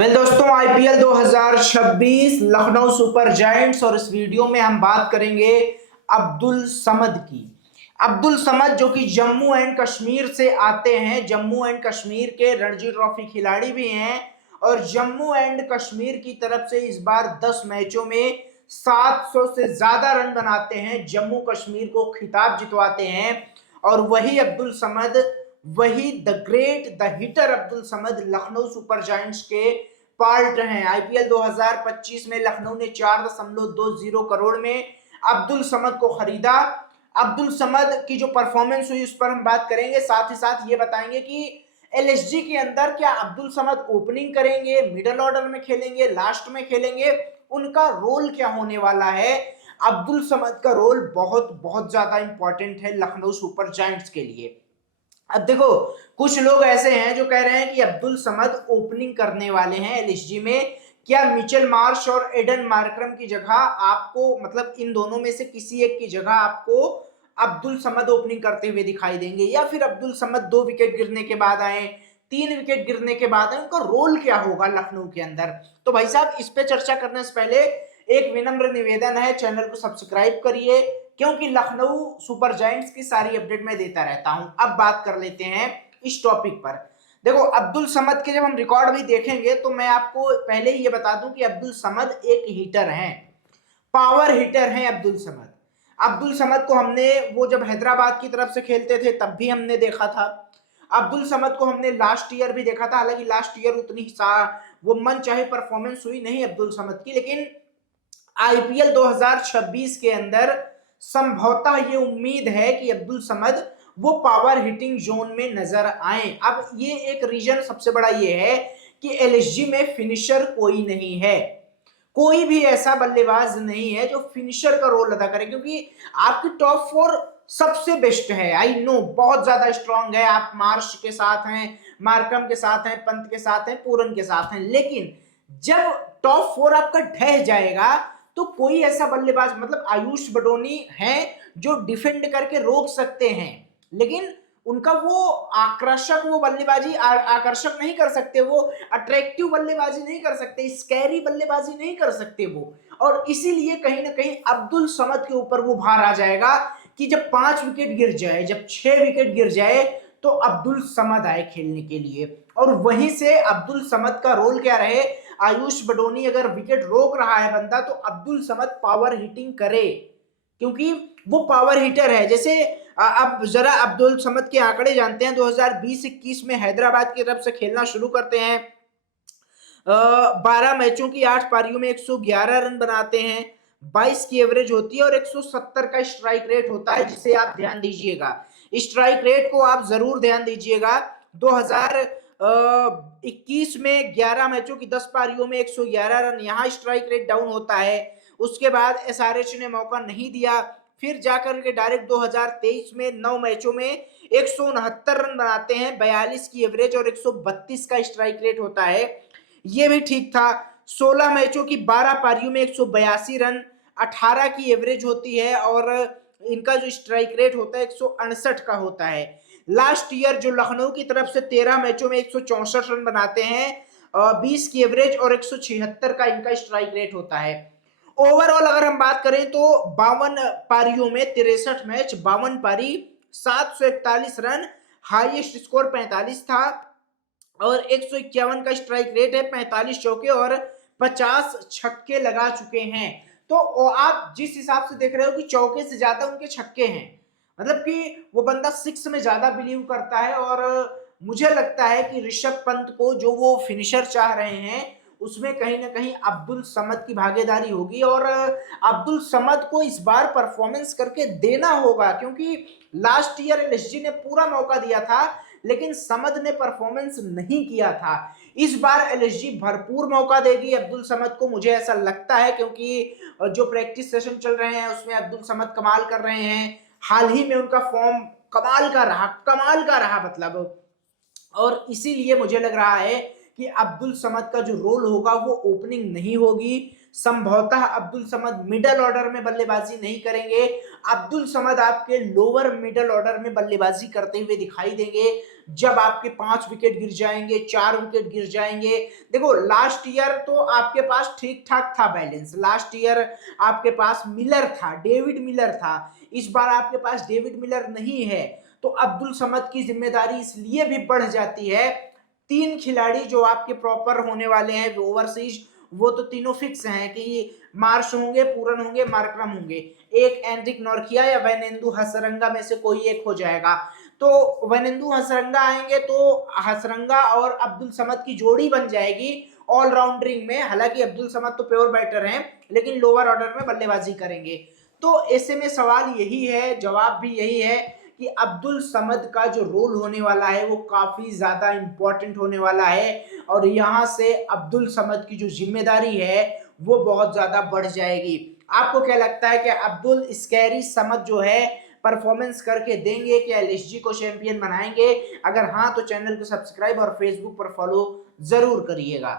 दोस्तों, IPL 2026 Lucknow super giants और इस वीडियो में हम बात करेंगे अब्दुल समद की। अब्दुल समद जो कि जम्मू एंड कश्मीर से आते हैं, जम्मू एंड कश्मीर के रणजी ट्रॉफी खिलाड़ी भी हैं और जम्मू एंड कश्मीर की तरफ से इस बार 10 मैचों में 700 से ज्यादा रन बनाते हैं, जम्मू कश्मीर को खिताब जितवाते हैं। और वही अब्दुल समद, वही the great the hitter Abdul Samad Lucknow super giants के पार्ट हैं। आईपीएल 2025 में लखनऊ ने 4.20 करोड़ में अब्दुल समद को खरीदा। अब्दुल समद की जो परफॉर्मेंस हुई उस पर हम बात करेंगे, साथ ही साथ ये बताएंगे कि एलएसजी के अंदर क्या अब्दुल समद ओपनिंग करेंगे, मिडिल ऑर्डर में खेलेंगे, लास्ट में खेलेंगे, उनका रोल क्या होने वाला है। अब्दुल समद का रोल बहुत बहुत ज्यादा इंपॉर्टेंट है लखनऊ सुपर जायंट्स के लिए। अब देखो, कुछ लोग ऐसे हैं जो कह रहे हैं कि अब्दुल समद ओपनिंग करने वाले हैं एलएसजी में। क्या मिचेल मार्श और एडन मार्करम की जगह आपको, मतलब इन दोनों में से किसी एक की जगह आपको अब्दुल समद ओपनिंग करते हुए दिखाई देंगे, या फिर अब्दुल समद 2 विकेट गिरने के बाद आए, 3 विकेट गिरने के बाद आए, उनका रोल क्या होगा लखनऊ के अंदर। तो भाई साहब, इस पे चर्चा करने से पहले एक विनम्र निवेदन है, चैनल को सब्सक्राइब करिए, क्योंकि लखनऊ सुपर जायंट्स की सारी अपडेट मैं देता रहता हूं। अब बात कर लेते हैं इस टॉपिक पर। देखो, अब्दुल समद के जब हम रिकॉर्ड भी देखेंगे तो मैं आपको पहले ही ये बता दूं कि अब्दुल समद एक हिटर हैं, पावर हिटर हैं अब्दुल समद। अब्दुल समद को हमने, वो जब हैदराबाद की तरफ से खेलते थे तब भी हमने देखा था। अब्दुल समद को हमने लास्ट ईयर भी देखा था, हालांकि लास्ट ईयर उतनी वो मन चाहे परफॉर्मेंस हुई नहीं अब्दुल समद की, लेकिन आईपीएल 2026 के अंदर संभवतः ये उम्मीद है कि अब्दुल समद वो पावर हिटिंग जोन में नजर आए। अब ये एक रीजन सबसे बड़ा ये है कि एलएसजी में फिनिशर कोई नहीं है, कोई भी ऐसा बल्लेबाज नहीं है जो फिनिशर का रोल अदा करे, क्योंकि आपकी टॉप 4 सबसे बेस्ट है। आई नो बहुत ज्यादा स्ट्रांग है, आप मार्श के साथ हैं, मार्कम के साथ हैं, पंत के साथ हैं, पूरन के साथ हैं, लेकिन जब टॉप 4 आपका ढह जाएगा तो कोई ऐसा बल्लेबाज, मतलब आयुष बडोनी है जो डिफेंड करके रोक सकते हैं, लेकिन उनका वो आकर्षक, वो बल्लेबाजी आकर्षक नहीं कर सकते, वो अट्रैक्टिव बल्लेबाजी नहीं कर सकते, स्कैरी बल्लेबाजी नहीं कर सकते वो। और इसीलिए कहीं ना कहीं अब्दुल समद के ऊपर वो भार आ जाएगा कि जब 5 विकेट गिर जाए, जब 6 विकेट गिर जाए, तो अब्दुल समद आए खेलने के लिए। और वहीं से अब्दुल समद का रोल क्या रहे, आयुष बडोनी अगर विकेट रोक रहा है बंदा तो अब्दुल समद पावर हिटिंग करे, क्योंकि वो पावर हिटर है। जैसे अब जरा अब्दुल समद के आंकड़े जानते हैं। 2020-21 में हैदराबाद की तरफ से खेलना शुरू करते हैं, 12 मैचों की 8 पारियों में 111 रन बनाते हैं, 22 की एवरेज होती है और 170 का स्ट्राइक रेट होता है, जिसे आप ध्यान दीजिएगा। स्ट्राइक रेट को आप जरूर ध्यान दीजिएगा। 2021 में 11 मैचों की 10 पारियों में 111 रन, यहाँ स्ट्राइक रेट डाउन होता है। उसके बाद एसआरएच ने मौका नहीं दिया, फिर जाकर के डायरेक्ट 2023 में 9 मैचों में 169 रन बनाते हैं, 42 की एवरेज और 132 का स्ट्राइक रेट होता है, ये भी ठीक था। 16 मैचों की 12 पारियों में 182 रन, 18 की एवरेज होती है और इनका जो स्ट्राइक रेट होता है 168 का होता है। लास्ट ईयर जो लखनऊ की तरफ से 13 मैचों में 164 रन बनाते हैं, 20 की एवरेज और 176 का इनका स्ट्राइक रेट होता है। ओवरऑल अगर हम बात करें तो 52 पारियों में 63 मैच, 52 पारी, 741 रन, हाईएस्ट स्कोर 45 था और 151 का स्ट्राइक रेट है, 45 चौके और 50 छक्के लगा चुके हैं। तो आप जिस हिसाब से देख रहे हो कि चौके से ज्यादा उनके छक्के हैं, मतलब कि वो बंदा 6 में ज्यादा बिलीव करता है। और मुझे लगता है कि ऋषभ पंत को जो वो फिनिशर चाह रहे हैं उसमें कहीं ना कहीं अब्दुल समद की भागीदारी होगी और अब्दुल समद को इस बार परफॉर्मेंस करके देना होगा, क्योंकि लास्ट ईयर एलएसजी ने पूरा मौका दिया था लेकिन समद ने परफॉर्मेंस नहीं किया था। इस बार एलएसजी भरपूर मौका देगी अब्दुल समद को, मुझे ऐसा लगता है, क्योंकि जो प्रैक्टिस सेशन चल रहे हैं उसमें अब्दुल समद कमाल कर रहे हैं। हाल ही में उनका फॉर्म कमाल का रहा, कमाल का रहा मतलब। और इसीलिए मुझे लग रहा है कि अब्दुल समद का जो रोल होगा वो ओपनिंग नहीं होगी। संभवतः अब्दुल समद मिडल ऑर्डर में बल्लेबाजी नहीं करेंगे। अब्दुल समद आपके लोअर मिडल ऑर्डर में बल्लेबाजी करते हुए दिखाई देंगे जब आपके 5 विकेट गिर जाएंगे, 4 विकेट गिर जाएंगे। देखो लास्ट ईयर तो आपके पास ठीक ठाक था बैलेंस, लास्ट ईयर आपके पास मिलर था, डेविड मिलर था। इस बार आपके पास डेविड मिलर नहीं है, तो अब्दुल समद की जिम्मेदारी इसलिए भी बढ़ जाती है। 3 खिलाड़ी जो आपके प्रॉपर होने वाले हैं ओवरसीज, वो तो तीनों फिक्स हैं कि मार्श होंगे, पूरन होंगे, मार्करम होंगे। एक एंड्रिक नॉर्किया या वेनेंदु हसरंगा में से कोई एक हो जाएगा। तो वेनेंदु हसरंगा आएंगे तो हसरंगा और अब्दुल समद की जोड़ी बन जाएगी ऑलराउंडरिंग में। हालांकि अब्दुल समद तो प्योर बैटर हैं, लेकिन लोअर ऑर्डर में बल्लेबाजी करेंगे। तो ऐसे में सवाल यही है, जवाब भी यही है कि अब्दुल समद का जो रोल होने वाला है वो काफी ज्यादा इंपॉर्टेंट होने वाला है, और यहां से अब्दुल समद की जो जिम्मेदारी है वो बहुत ज्यादा बढ़ जाएगी। आपको क्या लगता है कि अब्दुल स्कैरी समद जो है परफॉर्मेंस करके देंगे, क्या एलएसजी को चैंपियन बनाएंगे? अगर हाँ तो चैनल को सब्सक्राइब और फेसबुक पर फॉलो जरूर करिएगा।